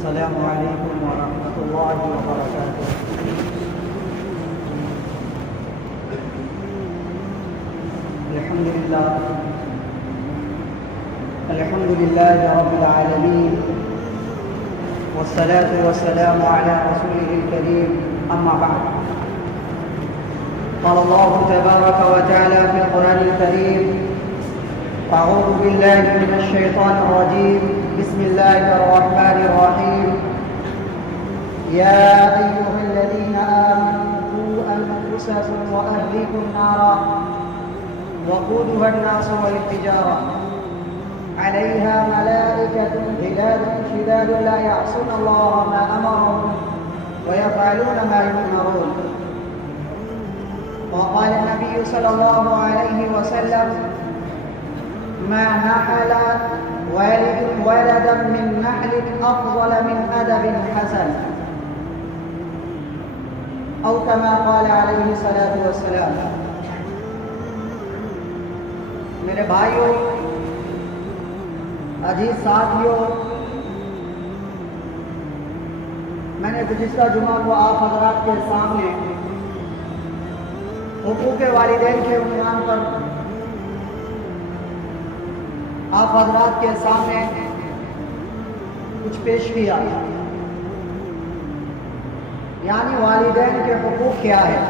السلام علیکم ورحمۃ اللہ وبرکاتہ۔ الحمد للہ رب العالمین والصلاة والسلام على رسوله الكريم، أما بعد، قال الله تبارك وتعالى في القرآن الكريم: أعوذ بالله من الشيطان الرجيم، بسم الله الرحمن الرحيم. يا أيها الذين آمنوا قوا أنفسكم وأهليكم نارا وقودها الناس والحجارة عليها ملائكة غلاظ شداد لا يعصون الله ما أمرهم ويفعلون ما يؤمرون. وقال النبي صلى الله عليه وسلم: ما نحل والد ولدا من نحل أفضل من أدب حسن، أو كما قال عليه الصلاة والسلام. میرے بھائیوں، عزیز ساتھیوں، میں نے گزشتہ جمعہ کو آپ حضرات کے سامنے حقوق والدین کے عنوان پر آپ حضرات کے سامنے کچھ پیش کیا، یعنی والدین کے حقوق کیا ہے.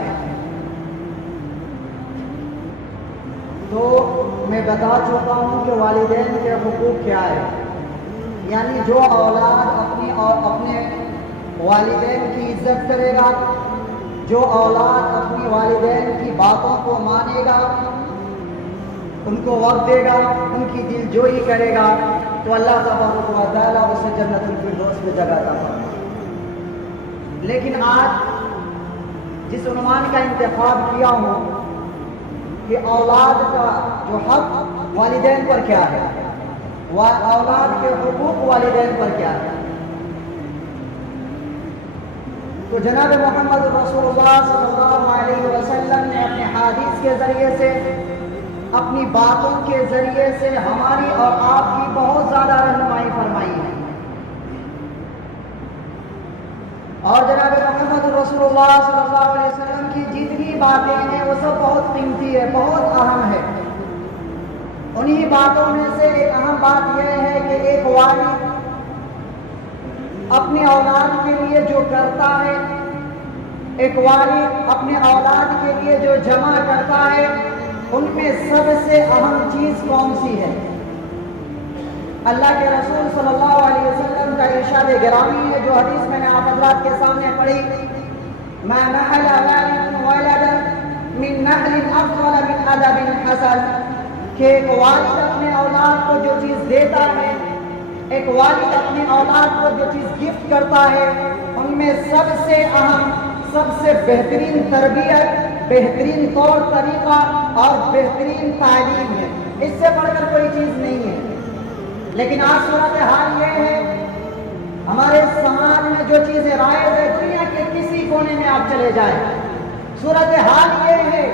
تو میں بتا چکا ہوں کہ والدین کے حقوق کیا ہے. یعنی جو اولاد اپنے والدین کی عزت کرے گا، جو اولاد اپنی والدین کی باتوں کو مانے گا، ان کو وقت دے گا، ان کی دل جوئی کرے گا، تو اللہ تبارک و تعالیٰ اسے جنت الفردوس میں جگہ عطا فرمائے گا. لیکن آج جس عنوان کا انتخاب کیا ہوں کہ اولاد کا جو حق والدین پر کیا ہے، اولاد کے حقوق والدین پر کیا ہے، تو جناب محمد رسول اللہ صلی اللہ علیہ وسلم نے اپنے حدیث کے ذریعے سے، اپنی باتوں کے ذریعے سے ہماری اور آپ کی بہت زیادہ رہنمائی فرمائی ہے. اور جناب محمد رسول اللہ صلی اللہ علیہ وسلم کی جتنی باتیں ہیں وہ سب بہت قیمتی ہے، بہت اہم ہے. انہی باتوں میں سے ایک اہم بات یہ ہے کہ ایک والد اپنے اولاد کے لیے جو کرتا ہے، ایک والد اپنے اولاد کے لیے جو جمع کرتا ہے، ان میں سب سے اہم چیز کون سی ہے؟ اللہ کے رسول صلی اللہ علیہ وسلم کا ارشاد گرامی ہے، جو حدیث میں نے آپ حضرات کے سامنے پڑھی: ما نحل والد ولدا من نحل افضل من ادب حسن، کہ ایک والد اپنے اولاد کو جو چیز دیتا ہے، ایک والد اپنے اولاد کو جو چیز گفٹ کرتا ہے، ان میں سب سے اہم، سب سے بہترین تربیت، بہترین طور طریقہ اور بہترین تعلیم ہے. اس سے بڑھ کر کوئی چیز نہیں ہے. لیکن آج صورتحال یہ ہے، ہمارے سماج میں جو چیزیں رائج ہے، دنیا کے کسی کونے میں آپ چلے جائیں، صورتحال یہ ہے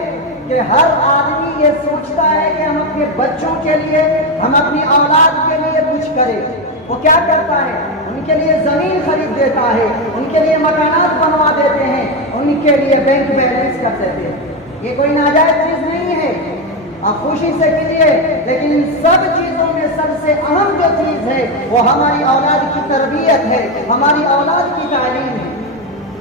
کہ ہر آدمی یہ سوچتا ہے کہ ہم اپنے بچوں کے لیے، ہم اپنی اولاد کے لیے کچھ کریں. وہ کیا کرتا ہے؟ ان کے لیے زمین خرید دیتا ہے، ان کے لیے مکانات بنوا دیتے ہیں، ان کے لیے بینک بیلنس کر دیتے ہیں. یہ کوئی ناجائز چیز نہیں ہے، آپ خوشی سے کیجیے. لیکن ان سب چیزوں میں سب سے اہم جو چیز ہے وہ ہماری اولاد کی تربیت ہے، ہماری اولاد کی تعلیم ہے.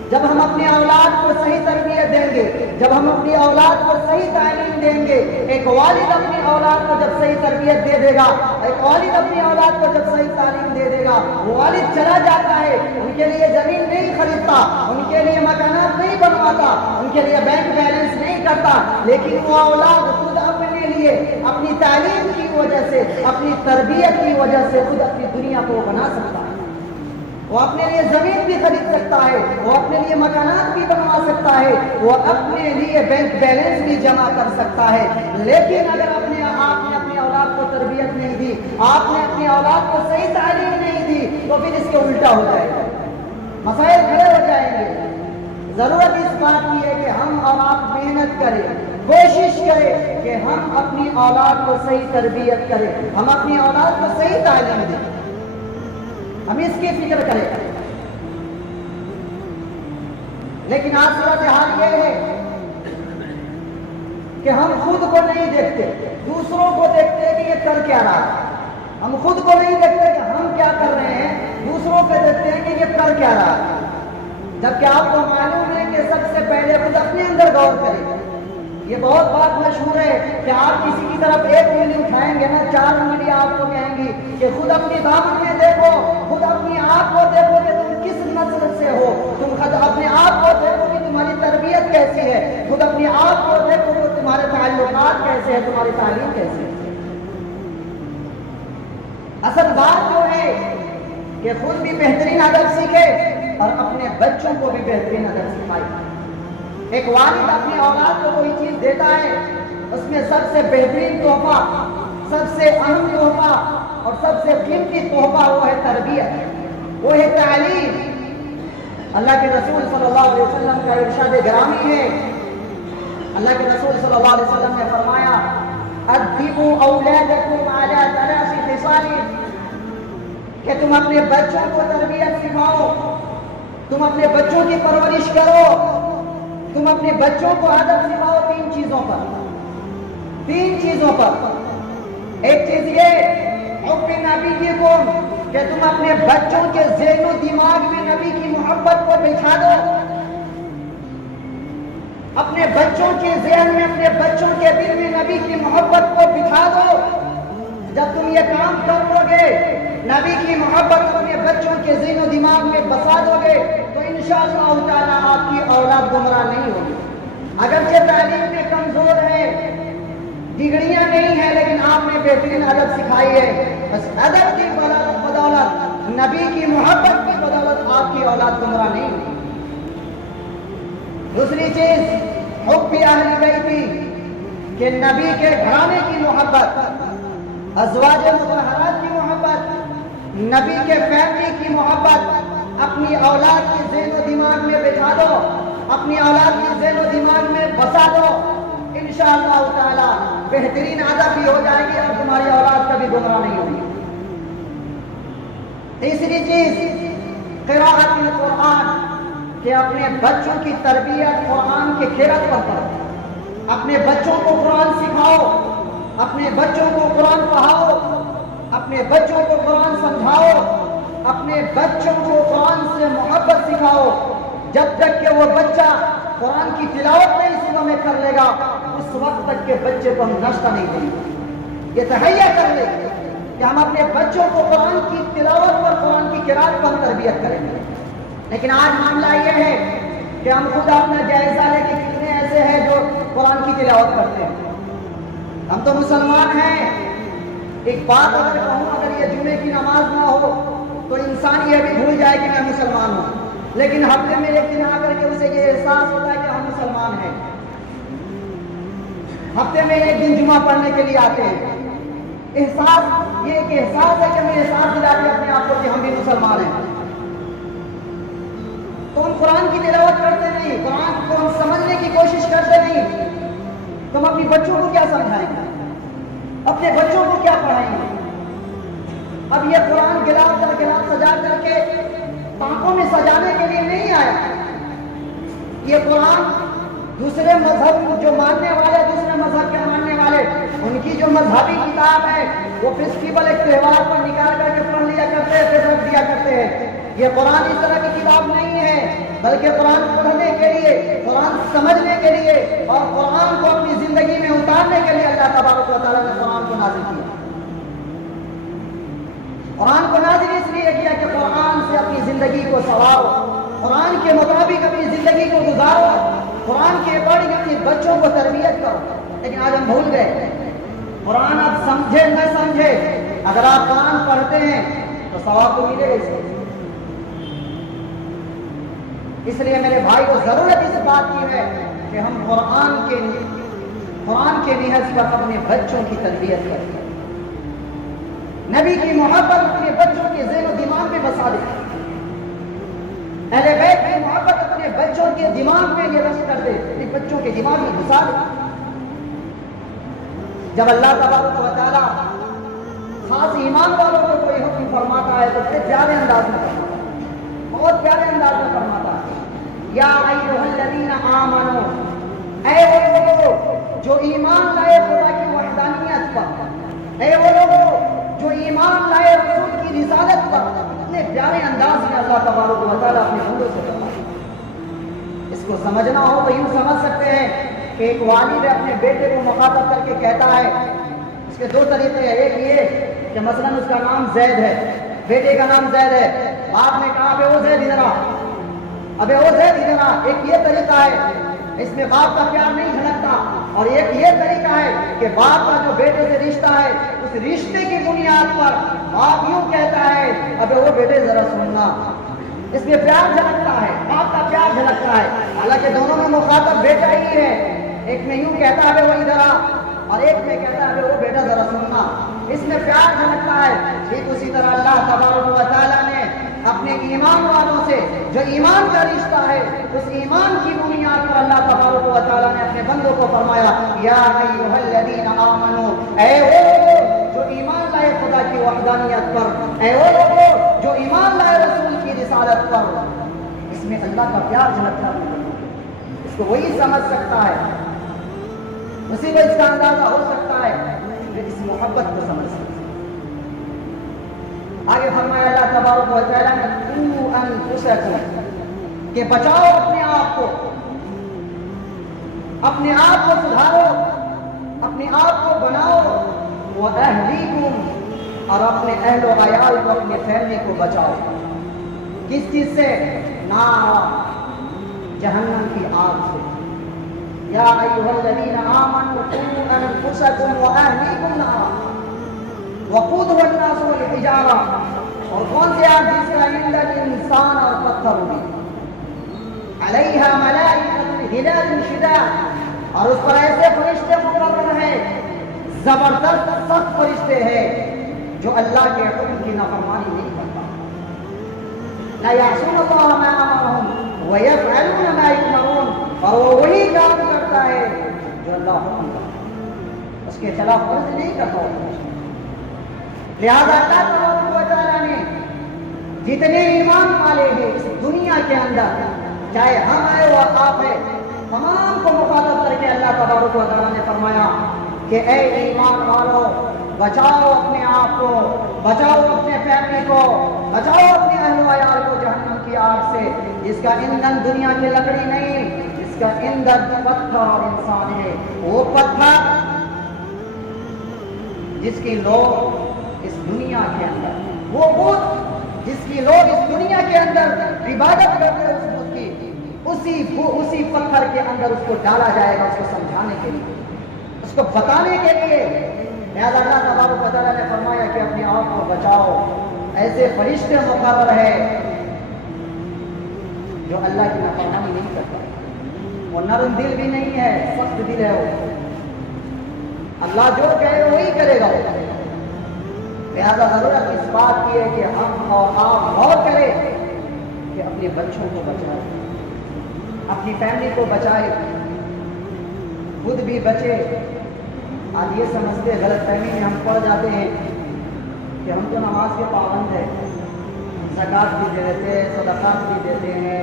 جب ہم اپنے اولاد کو صحیح تربیت دیں گے، جب ہم اپنی اولاد کو صحیح تعلیم دیں گے، ایک والد اپنی اولاد کو جب صحیح تربیت دے دے گا، ایک والد اپنی اولاد کو جب صحیح تعلیم دے دے گا، وہ والد چلا جاتا ہے، ان کے لیے زمین نہیں خریدتا، ان کے لیے مکانات نہیں بنواتا، ان کے لیے بینک بیلنس نہیں کرتا، لیکن وہ اولاد خود اپنے لیے، اپنی تعلیم کی وجہ سے، اپنی تربیت کی وجہ سے خود اپنی دنیا کو بنا سکتا ہے. وہ اپنے لیے زمین بھی خرید سکتا ہے، وہ اپنے لیے مکانات بھی بنوا سکتا ہے، وہ اپنے لیے بینک بیلنس بھی جمع کر سکتا ہے. لیکن اگر آپ نے اپنی اولاد کو تربیت نہیں دی، آپ نے اپنی اولاد کو صحیح تعلیم نہیں دی، تو پھر اس کے الٹا ہو جائے گا، مسائل کھڑے ہو جائیں گے. ضرورت اس بات کی ہے کہ ہم اور آپ محنت کریں، کوشش کریں کہ ہم اپنی اولاد کو صحیح تربیت کریں، ہم اپنی اولاد کو صحیح تعلیم دیں. ہم اس کی فکر کریں. لیکن آج صورتحال یہ ہے کہ ہم خود کو نہیں دیکھتے، دوسروں کو دیکھتے کہ یہ کر کیا رہا ہے. ہم خود کو نہیں دیکھتے کہ ہم کیا کر رہے ہیں، دوسروں کو دیکھتے ہیں کہ یہ کر کیا رہا ہے. جبکہ آپ کو معلوم ہے کہ سب سے پہلے خود اپنے اندر غور کریں. یہ بہت بات مشہور ہے کہ آپ کسی کی طرف ایک انگلی اٹھائیں گے نا، 4 انگلی آپ کو کہیں گی کہ خود اپنی دامن میں دیکھو، خود اپنی آپ کو دیکھو کہ تم کس نسل سے ہو، تم خود اپنے آپ کو دیکھو کہ تمہاری تربیت کیسی ہے، خود اپنے آپ کو دیکھو کہ تمہارے تعلقات کیسے ہیں، تمہاری تعلیم کیسے ہے. اصل بات جو ہے کہ خود بھی بہترین ادب سیکھے اور اپنے بچوں کو بھی بہترین ادب سکھائے. ایک والد اپنی اولاد کو کوئی چیز دیتا ہے، اس میں سب سے بہترین تحفہ، سب سے اہم تحفہ اور سب سے قیمتی تحفہ وہ ہے تربیت، وہ ہے تعلیم. اللہ کے رسول صلی اللہ علیہ وسلم کا ارشاد گرامی ہے. اللہ کے رسول صلی اللہ علیہ وسلم نے فرمایا ادبوا اولادکم علی 3 خصال، کہ تم اپنے بچوں کو تربیت سکھاؤ، تم اپنے بچوں کی پرورش کرو، تم اپنے بچوں کو ادب سکھاؤ 3 چیزوں پر. 3 چیزوں پر. ایک چیز یہ حب نبیکم، کہ تم اپنے بچوں کے ذہن و دماغ میں نبی کی محبت کو بٹھا دو. اپنے بچوں کے ذہن میں، اپنے بچوں کے دل میں نبی کی محبت کو بٹھا دو. جب تم یہ کام کر لو گے، نبی کی محبت اپنے بچوں کے ذہن و دماغ میں بسا دو گے، تو انشاءاللہ تعالیٰ آپ کی اولاد گمراہ نہیں ہوگی. اگرچہ تعلیم میں کمزور ہے، ڈگریاں نہیں ہیں، لیکن آپ نے بہترین ادب سکھائی ہے. بس ادب کی بدولت، نبی کی محبت کی بدولت آپ کی اولاد گمراہ نہیں ہوگی. دوسری چیز حب اہل بیتی، کہ نبی کے گھرانے کی محبت، ازواج مطہرات کی محبت، نبی کے فیملی کی محبت اپنی اولاد کی ذہن و دماغ میں بٹھا دو، اپنی اولاد کی ذہن و دماغ میں بسا دو. انشاءاللہ تعالی بہترین ادب بھی ہو جائے گی اور تمہاری اولاد کبھی گمراہ نہیں ہوگی. تیسری چیز قراءت القرآن، کہ اپنے بچوں کی تربیت قرآن کے قرأت پر کرو. اپنے بچوں کو قرآن سکھاؤ، اپنے بچوں کو قرآن پڑھاؤ، اپنے بچوں کو قرآن سمجھاؤ، اپنے بچوں کو قرآن سے محبت سکھاؤ. جب تک کہ وہ بچہ قرآن کی تلاوت نہیں صبح میں کر لے گا، اس وقت تک کہ بچے کو ہم ناشتہ نہیں دیں گے. یہ تہیا کر لیں گے کہ ہم اپنے بچوں کو قرآن کی تلاوت پر، قرآن کی قرأت پر تربیت کریں گے. لیکن آج معاملہ یہ ہے کہ ہم خود اپنا جائزہ لے کے کتنے ایسے ہیں جو قرآن کی تلاوت کرتے ہیں. ہم تو مسلمان ہیں. ایک بات اگر کہوں، اگر یہ جمعے کی نماز نہ ہو تو انسان یہ بھی بھول جائے کہ میں مسلمان ہوں. لیکن ہفتے میں ایک دن آ کر کے اسے یہ احساس ہوتا ہے کہ ہم مسلمان ہیں. ہفتے میں ایک دن جمعہ پڑھنے کے لیے آتے ہیں. احساس، یہ ایک احساس ہے کہ ہمیں احساس دلاتے اپنے آپ کو کہ ہم بھی مسلمان ہیں. تو ہم قرآن کی تلاوت کرتے نہیں، قرآن کو ہم سمجھنے کی کوشش کرتے نہیں. تم اپنی بچوں کو کیا سمجھائیں گے، اپنے بچوں کو کیا پڑھائیں گے؟ اب یہ قرآن گلاف در گلاف سجا کر کے ٹانکوں میں سجانے کے لیے نہیں آیا. یہ قرآن دوسرے مذہب جو ماننے والے، دوسرے مذہب کے ماننے والے، ان کی جو مذہبی کتاب ہے وہ فیسٹیول ایک تہوار پر نکال کر کے پڑھ لیا کرتے ہیں، پھر رکھ دیا کرتے ہیں. یہ قرآن اس طرح کی کتاب نہیں ہے، بلکہ قرآن پڑھنے کے لیے، قرآن سمجھنے کے لیے اور قرآن کو اپنی زندگی میں اتارنے کے لیے اللہ تبارک و تعالیٰ نے قرآن کو نازل کیا. قرآن کو نازل اس لیے کیا کہ قرآن سے اپنی زندگی کو سنوارو، قرآن کے مطابق اپنی زندگی کو گزارو، قرآن کے اکارڈنگ اپنے بچوں کو تربیت کرو. لیکن آج ہم بھول گئے. قرآن آپ سمجھے نہ سمجھے، اگر آپ قرآن پڑھتے ہیں تو ثواب تو ملے گا. اس لیے میرے بھائی کو ضرورت اس بات کی ہے کہ ہم قرآن کے نہج پر اپنے بچوں کی تربیت کریں، نبی کی محبت اپنے بچوں کے ذہن و دماغ میں بسا دیں، اہل بیت کی محبت اپنے بچوں کے دماغ میں یہ رشک کر دے، اپنے بچوں کے دماغ میں گھسا دے. جب اللہ تبارک و تعالیٰ خاص ایمان والوں کو کوئی حکم حکم فرماتا ہے تو بڑے پیارے انداز میں فرماتا ہے، بہت پیارے انداز میں فرماتا ہے، یا ایھا الذین آمنو، اے وہ لوگ جو ایمان لائے خدا کی وحدانیت پر، اے وہ لوگ جو ایمان لائے رسول کی رسالت پر، اتنے پیارے انداز میں اللہ تبارک و تعالیٰ اپنے بندوں سے فرماتا ہے۔ اس کو سمجھنا ہو تو یوں سمجھ سکتے ہیں کہ ایک والد اپنے بیٹے کو مخاطب کر کے کہتا ہے، اس کے دو طریقے ہیں، ایک یہ کہ مثلا اس کا نام زید ہے، بیٹے کا نام زید ہے، آپ نے کہا ابے وہ زید ادھر آ، ابے وہ زید ادھر آ، ایک یہ طریقہ ہے، اس میں باپ کا پیار نہیں جھلکتا، اور ایک یہ طریقہ ہے کہ باپ کا جو بیٹے سے رشتہ ہے اس رشتے کی بنیاد پر باپ یوں کہتا ہے ابے وہ بیٹے ذرا سننا، اس میں پیار جھلکتا ہے، باپ کا پیار جھلکتا ہے، حالانکہ دونوں میں مخاطب بیٹا ہی ہے، ایک میں یوں کہتا ہے وہ ادھر آ، اور ایک میں کہتا ہے وہ بیٹا ذرا سننا، اس میں پیار جھلکتا ہے۔ ٹھیک اسی طرح اللہ تبارک و تعالیٰ نے اپنے ایمان والوں سے جو ایمان کا رشتہ ہے اس ایمان کی بنیاد پر اللہ تبارک و تعالیٰ نے اپنے بندوں کو فرمایا یا ایھا الذین آمنو، اے وہ جو ایمان لائے خدا کی وحدانیت پر، اے وہ لوگ جو ایمان لائے رسول کی رسالت پر۔ اس میں اللہ کا پیار جھلکتا ہے، اس کو وہی سمجھ سکتا ہے، اسی کو اس کا اندازہ ہو سکتا ہے کہ اس محبت کو سمجھ سکتا ہے۔ آگے فرمایا اللہ تبارک و تعالیٰ نے قوا انفسکم، کہ بچاؤ اپنے آپ کو، اپنے آپ کو سدھارو، اپنے آپ کو بناؤ، وَأَهْلِيكُمْ، اور اپنے اہل و عیال کو، اپنے فیملی کو بچاؤ، کس چیز سے؟ نار، جہنم کی آگ سے۔ یا ایھا الذین آمنوا قوا انفسکم وأهلیکم نارا وقودها الناس والحجارہ، اور کون سی آگ؟ جس کا ایندھن انسان اور پتھر ہوگی، علیہا ملائکۃ غلاظ شداد، اور اس پر ایسے فرشتے مقرر ہیں، زبردست سخت فرشتے ہیں جو اللہ کے حکم کی نافرمانی نہیں کرتا، لا یعصون اللہ ما امرهم ویفعلون ما یؤمرون، اور وہ وہی کام کرتا ہے جو اللہ حکم کرتا ہے، اس کے خلاف ورزی نہیں کرتا۔ لہذا اللہ تبارک و تعالیٰ نے جتنے ایمان والے ہیں اس دنیا کے اندر، چاہے ہم ہیں اور آپ ہیں، تمام کو مخاطب کر کے اللہ تبارک و تعالیٰ نے فرمایا کہ اے ایمان والو، بچاؤ اپنے آپ کو، بچاؤ اپنے فیملی کو، بچاؤ اپنے اہل و عیال کو جہنم کی آگ سے، جس کا ایندھن دنیا کی لکڑی نہیں، جس کا ایندھن پتھر اور انسان ہے۔ وہ پتھر جس کی لوگ اس دنیا کے اندر، وہ بت جس کی لوگ اس دنیا کے اندر عبادت کرتے ہیں، اس بت کی اسی پتھر کے اندر اس کو ڈالا جائے گا، اس کو سمجھانے کے لیے، اس کو بتانے کے لیے۔ لہذا اللہ تبارک و تعالیٰ نے فرمایا کہ اپنے آپ کو بچاؤ، ایسے فرشتے مقرر ہیں جو اللہ کی نافرمانی نہیں کرتا، وہ نرم دل بھی نہیں ہے، سخت دل ہے، وہ اللہ جو کہے وہی کرے گا۔ لہذا ضرورت اس بات کی ہے کہ ہم اور آپ غور کریں کہ اپنے بچوں کو بچائیں، اپنی فیملی کو بچائیں، خود بھی بچے۔ آج یہ سمجھتے غلط فہمی میں ہم پڑ جاتے ہیں کہ ہم تو نماز کے پابند ہیں، زکوٰۃ بھی دے دیتے ہیں، صدقات بھی دیتے ہیں،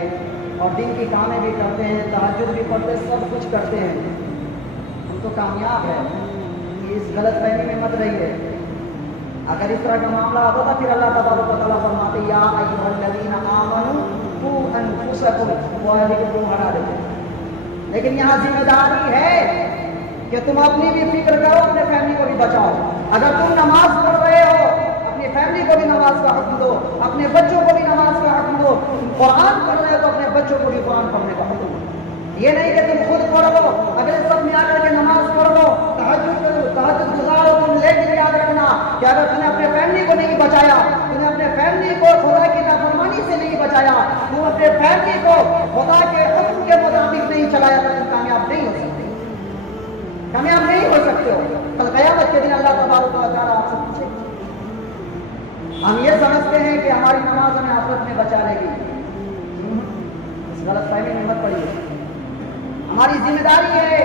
اور دین کی کامیں بھی کرتے ہیں، تہجد بھی پڑھتے ہیں، سب کچھ کرتے ہیں، ہم تو کامیاب ہیں۔ اس غلط فہمی میں مت رہیے۔ اگر اس طرح کا معاملہ ہوتا تھا پھر اللہ تبارک و تعالیٰ فرماتے یا ایھا الذین آمنوا قوا انفسکم واہلیکم ہٹا دیتے، لیکن یہاں ذمہ داری ہے کہ تم اپنی بھی فکر کرو، اپنے فیملی کو بھی بچاؤ۔ اگر تم نماز پڑھ رہے ہو، اپنی فیملی کو بھی نماز کا حکم دو، اپنے بچوں کو بھی نماز کا حکم دو۔ تم قرآن پڑھ رہے ہو تو اپنے بچوں کو بھی قرآن پڑھنے کا حکم دو۔ یہ نہیں کہ تم خود پڑھ لو، اگلے سب میں آ کر کے نماز پڑھ لو، تہجد کرو، تہجد گزارو، تم لیکن یاد رکھنا کہ اگر تم نے اپنے فیملی کو نہیں بچایا، تم نے اپنے فیملی کو خدا کی نافرمانی سے نہیں بچایا، تم اپنے فیملی کو خدا کے حکم کے مطابق نہیں چلایا، تو تم کامیاب نہیں ہو سکتے، کامیاب نہیں ہو سکتے ہو۔ کل قیامت کے دن اللہ تبارک و تعالیٰ آپ سے پوچھے گا۔ ہم یہ سمجھتے ہیں کہ ہماری نماز ہمیں آخرت میں بچا لے گی، اس غلط فہمی میں مت پڑیے۔ ہماری ذمہ داری ہے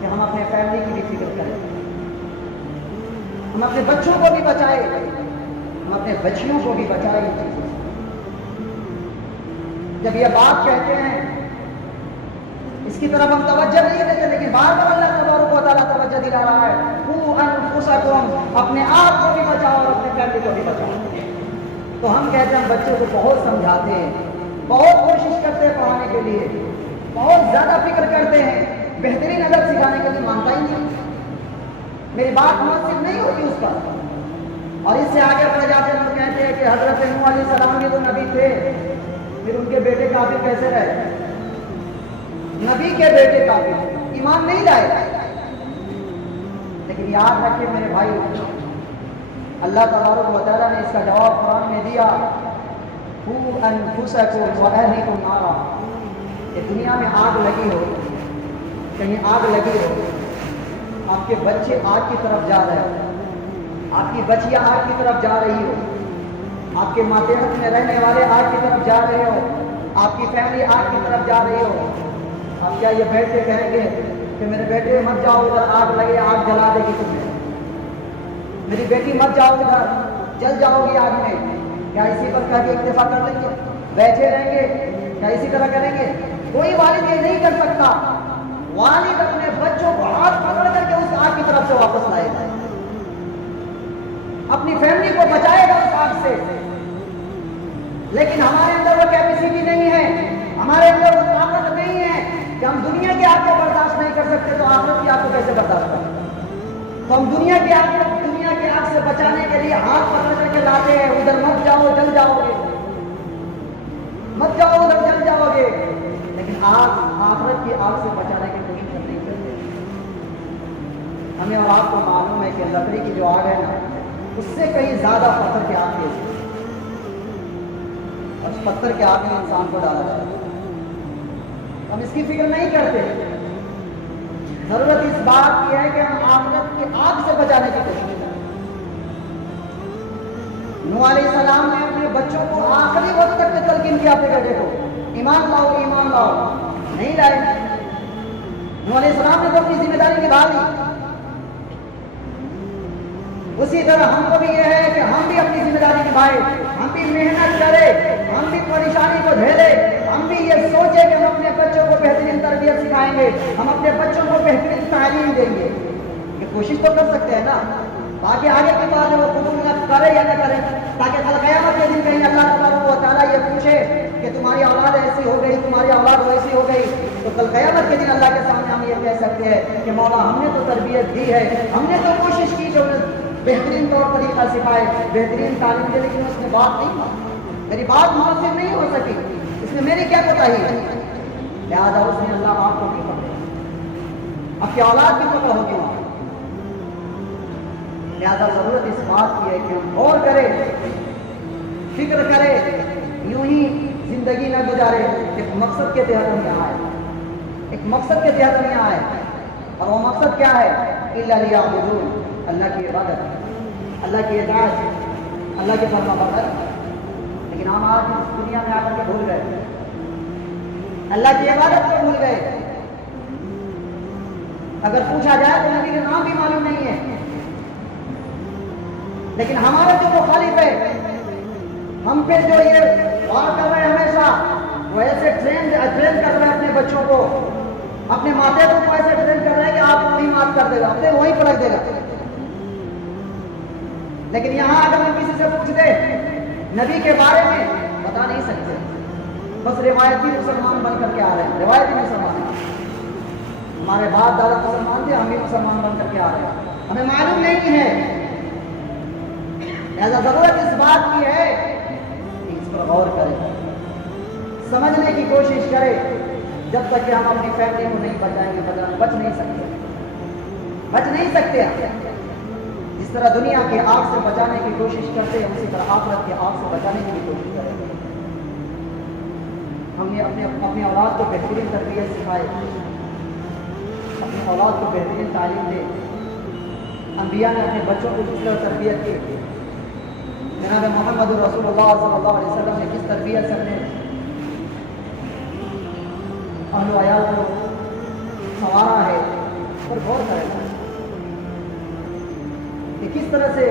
کہ ہم اپنے فیملی کی بھی فکر کریں، ہم اپنے بچوں کو بھی بچائیں، ہم اپنے بچیوں کو بھی بچائیں ان چیزوں سے۔ جب یہ بات کہتے ہیں اس کی طرف ہم توجہ نہیں دیتے، لیکن بار بار اللہ تبارک و تعالیٰ توجہ دلا رہا ہے، قُوا أَنفُسَكُمْ، اپنے آپ کو بھی بچاؤ اور اپنے فیملی کو بھی بچاؤ۔ تو ہم کہتے ہیں بچوں کو بہت سمجھاتے ہیں، بہت کوشش کرتے ہیں پڑھانے کے لیے، بہت زیادہ فکر کرتے ہیں، بہترین ادب سکھانے کے لیے مانتا ہی نہیں، میری بات مناسب نہیں ہوتی اس پر۔ اور اس سے آگے بڑھ جاتے ہیں، ہم کہتے ہیں کہ حضرت نوح علیہ السلام بھی تو نبی تھے، پھر ان کے بیٹے کافر کیسے رہے؟ نبی کے بیٹے کافر، ایمان نہیں لائے۔ لیکن یاد رکھیں میرے بھائی، اللہ تبارک و تعالیٰ نے اس کا جواب قرآن میں دیا، قُوا أَنفُسَكُمْ وَأَهْلِكُمْ نَارًا، کہ دنیا میں آگ لگی ہو، کہیں آگ لگی ہو، آپ کے بچے آگ کی طرف جا رہے ہو، آپ کی بچیاں آگ کی طرف جا رہی ہو، آپ کے ماتحت میں رہنے والے آگ کی طرف جا رہے ہو، آپ کی فیملی آگ کی طرف جا رہی ہو، آپ کیا یہ بیٹھ کے کہیں گے کہ میرے بیٹے مت جاؤ ادھر، آگ لگے، آگ جلا دے گی تمہیں، میری بیٹی مت جاؤ ادھر، جل جاؤ گی آگ میں؟ کیا اسی پر کہہ کے اکتفا کر لیں گے، بیٹھے رہیں گے؟ کیا اسی طرح کریں گے؟ کوئی والد یہ نہیں کر سکتا۔ والد اپنے بچوں کو ہاتھ پکڑ کر کے اس آگ کی طرف سے واپس لائے گا، اپنی فیملی کو بچائے گا اس آگ سے۔ لیکن ہمارے اندر وہ کیپیسٹی نہیں ہے، ہمارے اندر وہ طاقت نہیں ہے کہ ہم دنیا کی آگ کو برداشت نہیں کر سکتے، تو آخرت کی آگ کو کیسے برداشت کریں؟ تو ہم دنیا کی آگ سے بچانے کے لیے ہاتھ پکڑ کر کے لاتے ہیں، ادھر مت جاؤ جل جاؤ گے، مت جاؤ ادھر جل جاؤ گے، لیکن آخرت کی آگ سے بچانے کی کوشش نہیں کرتے۔ ہمیں اور آپ کو معلوم ہے کہ لکڑی کی جو آگ ہے نا، اس سے کہیں زیادہ پتھر کی آگ تیز ہے، اور پتھر کے آگ میں انسان کو ڈالا جائے، ہم اس کی فکر نہیں کرتے۔ ضرورت اس بات کی ہے کہ ہم آخرت کی آگ سے بچانے کی کوشش کریں۔ نوح علیہ السلام نے اپنے بچوں کو آخری وقت تک تلقین کیا اپنے بیٹے کو، ایمان لاؤ ایمان لاؤ، نہیں لائے۔ نوح علیہ السلام نے تو اپنی ذمہ داری نبھا لی۔ اسی طرح ہم کو بھی یہ ہے کہ ہم بھی اپنی ذمہ داری نبھائیں، ہم بھی محنت کریں، ہم بھی پریشانی کو جھیلیں، ہم بھی یہ سوچیں کہ ہم اپنے بچوں کو بہترین تربیت سکھائیں گے، ہم اپنے بچوں کو بہترین تعلیم دیں گے۔ یہ کوشش تو کر سکتے ہیں نا، باقی آگے کی بات ہے وہ قبول نہ کرے یا نہ کرے، تاکہ کل قیامت کے دن کہیں اللہ تبارک و تعالیٰ یہ پوچھے کہ تمہاری اولاد ایسی ہو گئی، تمہاری اولاد ویسی ہو گئی، تو کل قیامت کے دن اللہ کے سامنے ہم یہ کہہ سکتے ہیں کہ مولا ہم نے تو تربیت دی ہے، ہم نے تو کوشش کی کہ انہیں بہترین طور طریقہ سکھائے، بہترین تعلیم دے، لیکن اس نے بات نہیں مانی، میری بات مناسب نہیں ہو سکی، اس میں میری کیا کوتاہی ہے؟ لہٰذا اس نے اللہ آپ کو نہیں پکڑا، اب کی اولاد بھی پکڑ ہوگی وہاں۔ لہٰذا ضرورت اس بات کی ہے کہ ہم غور کریں، فکر کریں، یوں ہی زندگی نہ گزارے، ایک مقصد کے تحت ہم یہاں آئے، ایک مقصد کے تحت ہم یہاں آئے، اور وہ مقصد کیا ہے؟ اِلَّا لِيَعْبُدُونِ، اللہ کی عبادت، اللہ کی اطاعت، اللہ کے فرما برداری۔ لیکن ہم آج اس دنیا میں آ کر کے بھول گئے، اللہ کی عبادت کو بھول گئے۔ اگر پوچھا جائے تو نبی کا نام بھی معلوم نہیں ہے، لیکن ہمارے جو مخالف ہے، ہم پہ جو یہ بات کر رہے ہیں ہمیشہ، وہ ایسے ٹرین کر رہے ہیں اپنے بچوں کو، اپنے ماتے کو ایسے ٹرین کر رہے ہیں کہ آپ کو وہیں مات کر دے گا، اپنے وہیں پلٹ دے گا۔ لیکن یہاں اگر ہم کسی سے پوچھ دیں نبی کے بارے میں، بتا نہیں سکتے، بس روایتی مسلمان بن کر کے آ رہے ہیں، روایتی مسلمان، ہمارے باپ دادا مسلمان تھے، ہم بھی مسلمان بن کر کے آ رہے ہیں، ہمیں معلوم نہیں ہے۔ لہذا ضرورت اس بات کی ہے کہ اس پر غور کریں، سمجھنے کی کوشش کریں، جب تک کہ ہم اپنی فیملی کو نہیں بچائیں گے بچ نہیں سکتے جس طرح دنیا کی آگ سے بچانے کی کوشش کرتے ہیں، اسی طرح آخرت کی آگ سے بچانے کی بھی کوشش کریں۔ ہم نے اپنی اولاد کو بہترین تربیت سکھائے، اپنی اولاد کو بہترین تعلیم دے۔ انبیاء نے اپنے بچوں کو کس طرح تربیت کی، جناب محمد رسول اللہ صلی اللہ علیہ وسلم نے کس تربیت سے اپنے اہل و عیال کو سنوارا ہے، اور غور کریں کہ کس طرح سے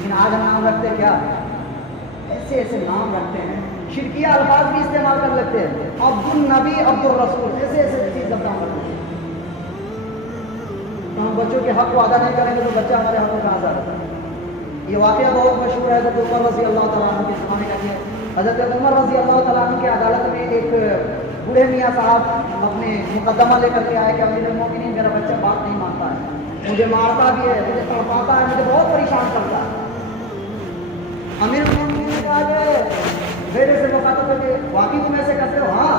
لیکن آج ہم نام رکھتے کیا؟ ایسے ایسے نام رکھتے ہیں، شرکیہ الفاظ بھی استعمال کر لیتے ہیں، عبد النبی عبد الرسول، ایسے ایسے چیز نام رکھتے ہیں۔ ہم بچوں کے حق کو ادا نہیں کریں گے تو بچہ ہمارے حق کو کہاں سے ادا کرے؟ یہ واقعہ بہت مشہور ہے، حضرت عمر رضی اللہ تعالیٰ عنہ کے زمانے کا ہے۔ حضرت عمر رضی اللہ تعالیٰ عنہ کی عدالت میں ایک بوڑھے میاں صاحب اپنے مقدمہ لے کر کے آئے کہ امیر المومنین میرا بچہ بات نہیں مانتا ہے، مجھے مارتا بھی ہے، مجھے تڑپاتا ہے، مجھے بہت پریشان کرتا ہے۔ امیر المومنین نے کہا کہ بیٹے سے مخاطب کر کے واقعی تم ایسے کرتے ہو؟ ہاں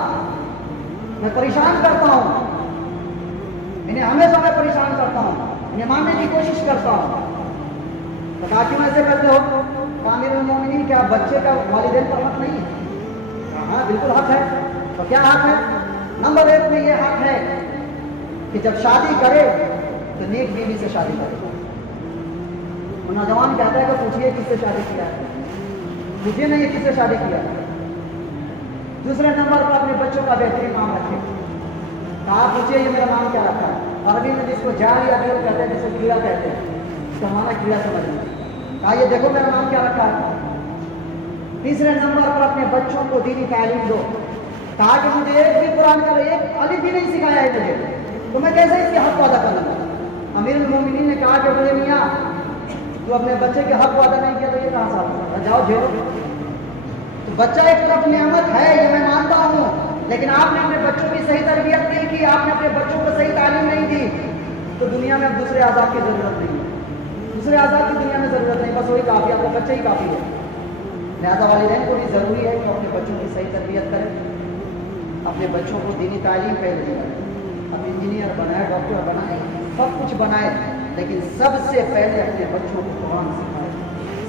میں پریشان کرتا ہوں، انہیں ہمیشہ میں پریشان کرتا ہوں، انہیں ماننے کی کوشش کرتا ہوں۔ تو کہا کیوں ایسے کرتے ہو؟ امیر المومنین کیا بچے کا والدین پر حق نہیں ہے؟ ہاں بالکل حق ہے۔ تو کیا حق ہے؟ نمبر 1 میں یہ حق ہے کہ جب شادی کرے تو نیک بیوی سے شادی کرے۔ وہ نوجوان کہتا ہے کہ پوچھئے کس سے شادی کیا ہے؟ مجھے نہیں کس سے شادی کیا ہے۔ دوسرے نمبر پر اپنے بچوں کا بہترین نام رکھے۔ کہا پوچھئے یہ میرا نام کیا رکھا ہے؟ عربی میں جس کو جال یا دیو کہتے ہیں، جس کو کیڑا کہتے ہیں، اس کا معنی کیڑا سمجھ لیں۔ کہا یہ دیکھو میرا نام کیا رکھا ہے۔ تیسرے نمبر پر اپنے بچوں کو دینی تعلیم دو۔ کہا کہ مجھے ایک بھی قرآن کا ایک الف بھی نہیں سکھایا ہے مجھے، تو میں کیسے اس کے حق کو ادا کر لوں گا؟ امیر المومنین نے کہا کہ بولے میاں تو اپنے بچے کے حق کو ادا نہیں کیا تو یہ کہاں سے آپ جاؤ جیو۔ تو بچہ ایک طرف نعمت ہے، یہ میں مانتا ہوں، لیکن آپ نے اپنے بچوں کی صحیح تربیت نہیں کی، آپ نے اپنے بچوں کو صحیح تعلیم نہیں دی، تو دنیا میں اب دوسرے عذاب کی ضرورت نہیں ہے، دوسرے عذاب کی دنیا میں ضرورت نہیں، بس وہی کافی، آپ کو بچہ ہی کافی ہے۔ لہٰذا والدین کو بھی ضروری ہے کہ اپنے بچوں کی صحیح تربیت کریں، اپنے بچوں کو دینی تعلیم پہلے دیں، اب انجینئر بنائے، ڈاکٹر بنائے، سب کچھ بنائے، لیکن سب سے پہلے اپنے بچوں کو قرآن سکھائے،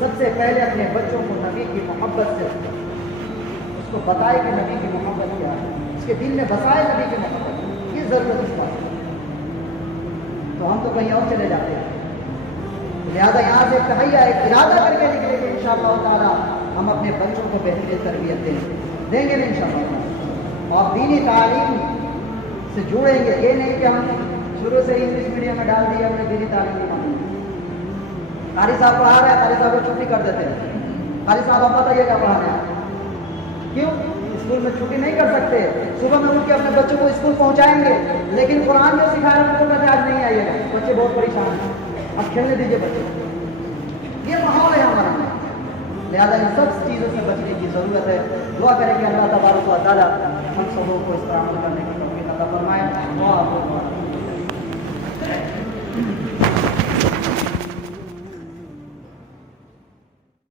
سب سے پہلے اپنے بچوں کو نبی کی محبت سے اس کو بتائے کہ نبی کی محبت کیا ہے، اس کے دل میں بسائے نبی کی محبت، یہ ضرورت اس بات ہے۔ تو ہم تو کہیں اور چلے جاتے ہیں، لہٰذا یہاں سے تہیا ایک ارادہ کر کے نکلے کہ انشاءاللہ تعالیٰ ہم اپنے بچوں کو بہترین تربیت دیں گے انشاءاللہ، اور دینی تعلیم سے جوڑیں گے۔ یہ نہیں کہ ہم شروع سے ہی انگلش میڈیم میں ڈال دیا، ہم نے دینی تعلیم نہیں مانی۔ قاری صاحب پڑھا رہے ہیں، قاری صاحب کو چھٹی کر دیتے ہیں، قاری صاحب آپ بتائیے کیا پڑھا رہے ہیں؟ کیوں؟ اسکول میں چھٹی نہیں کر سکتے، صبح میں اٹھ کے اپنے بچوں کو اسکول پہنچائیں گے، لیکن قرآن جو سکھا رہے ہیں ان کو کہتے آج نہیں آئیے گا، بچے بہت پریشان ہیں، اب کھیلنے دیجیے بچے۔ یہ ماحول ہے ہمارا، لہٰذا ان سب چیزوں سے بچنے کی ضرورت ہے۔ دعا کریں کہ اللہ تبارک و تعالیٰ ہم سبوں کو اس پر عمل کرنے کی توفیق عطا فرمائے۔ دعا